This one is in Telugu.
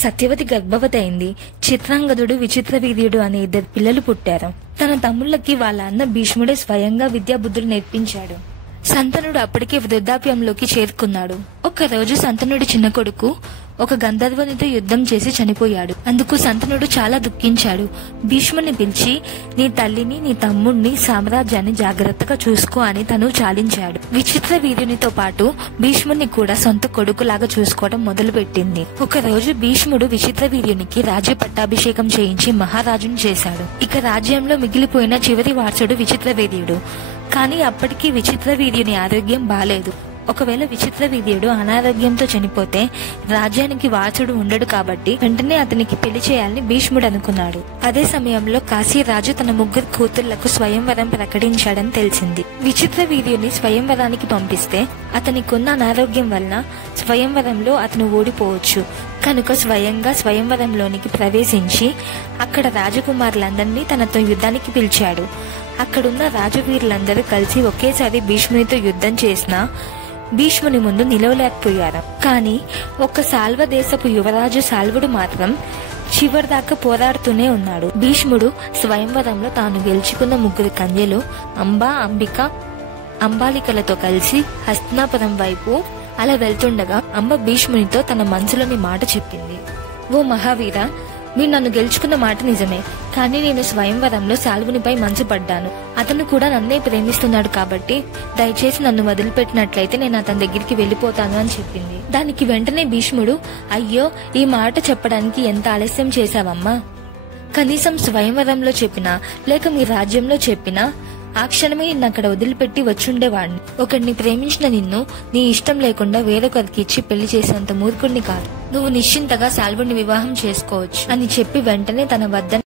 సత్యవతి గర్భవతి అయింది. చిత్రాంగదుడు, విచిత్రవీర్యుడు అనే 2 పిల్లలు పుట్టారు. తన తమ్ముళ్ళకి వాళ్ళ అన్న భీష్ముడే స్వయంగా విద్యాబుద్ధులు నేర్పించాడు. సంతనుడు అప్పటికే వృద్ధాప్యంలోకి చేరుకున్నాడు. ఒకరోజు సంతనుడి చిన్న కొడుకు ఒక గంధర్వునితో యుద్ధం చేసి చనిపోయాడు. అందుకు సంతనుడు చాలా దుఃఖించాడు. భీష్ముని పిలిచి, నీ తల్లిని, నీ తమ్ముడిని, సామ్రాజ్యాన్ని జాగ్రత్తగా చూసుకో అని తను చాలించాడు. విచిత్ర వీరునితో పాటు భీష్ముని కూడా సొంత కొడుకులాగా చూసుకోవడం మొదలుపెట్టింది. ఒకరోజు భీష్ముడు విచిత్ర వీర్యునికి రాజ్య పట్టాభిషేకం చేయించి మహారాజుని చేశాడు. ఇక రాజ్యంలో మిగిలిపోయిన చివరి వారసుడు విచిత్ర వీర్యుడు. కానీ అప్పటికీ విచిత్ర వీర్యుని ఆరోగ్యం బాలేదు. ఒకవేళ విచిత్ర వీర్యుడు అనారోగ్యంతో చనిపోతే రాజ్యానికి వారసుడు ఉండడు కాబట్టి వెంటనే అతనికి పెళ్లి చేయాలని భీష్ముడు అనుకున్నాడు. అదే సమయంలో కాశీరాజు తన 3 కూతుళ్లకు స్వయంవరం ప్రకటించాడని తెలిసింది. విచిత్ర వీర్యుని స్వయంవరానికి పంపిస్తే అతనికున్న అనారోగ్యం వలన స్వయంవరంలో అతను ఓడిపోవచ్చు. కనుక స్వయంగా స్వయంవరంలోనికి ప్రవేశించి అక్కడ రాజకుమారులందరినీ తనతో యుద్ధానికి పిలిచాడు. అక్కడున్న రాజవీరులందరూ కలిసి ఒకేసారి భీష్మునితో యుద్ధం చేసినా భీష్ముని ముందు నిలవలేకపోయారు. కానీ ఒక్క సాల్వ దేశపు యువరాజు సాల్వుడు మాత్రం చివరిదాకా పోరాడుతూనే ఉన్నాడు. భీష్ముడు స్వయంవరంలో తాను గెలుచుకున్న 3 కన్యలు అంబ, అంబిక, అంబాలికలతో కలిసి హస్తినాపురం వైపు అలా వెళ్తుండగా అంబ భీష్మునితో తన మనసులోని మాట చెప్పింది. ఓ మహావీర, మీరు నన్ను గెలుచుకున్న మాట నిజమే, కానీ నేను స్వయంవరంలో సాల్వునిపై మనసు పడ్డాను. అతను కూడా నన్నే ప్రేమిస్తున్నాడు కాబట్టి దయచేసి నన్ను వదిలిపెట్టినట్లయితే నేను అతని దగ్గరికి వెళ్లిపోతాను అని చెప్పింది. దానికి వెంటనే భీష్ముడు, అయ్యో, ఈ మాట చెప్పడానికి ఎంత ఆలస్యం చేశావమ్మా? కనీసం స్వయంవరంలో చెప్పినా లేక మీ రాజ్యంలో చెప్పినా ఆ క్షణమే నిన్ను అక్కడ వదిలిపెట్టి వచ్చుండేవాడిని. ఒకడిని ప్రేమించిన నిన్ను నీ ఇష్టం లేకుండా వేరొకరికి ఇచ్చి పెళ్లి చేసేంత మూర్ఖుడిని కాదు. నువ్వు నిశ్చింతగా సాల్వుడిని వివాహం చేసుకోవచ్చు అని చెప్పి వెంటనే తన వద్దన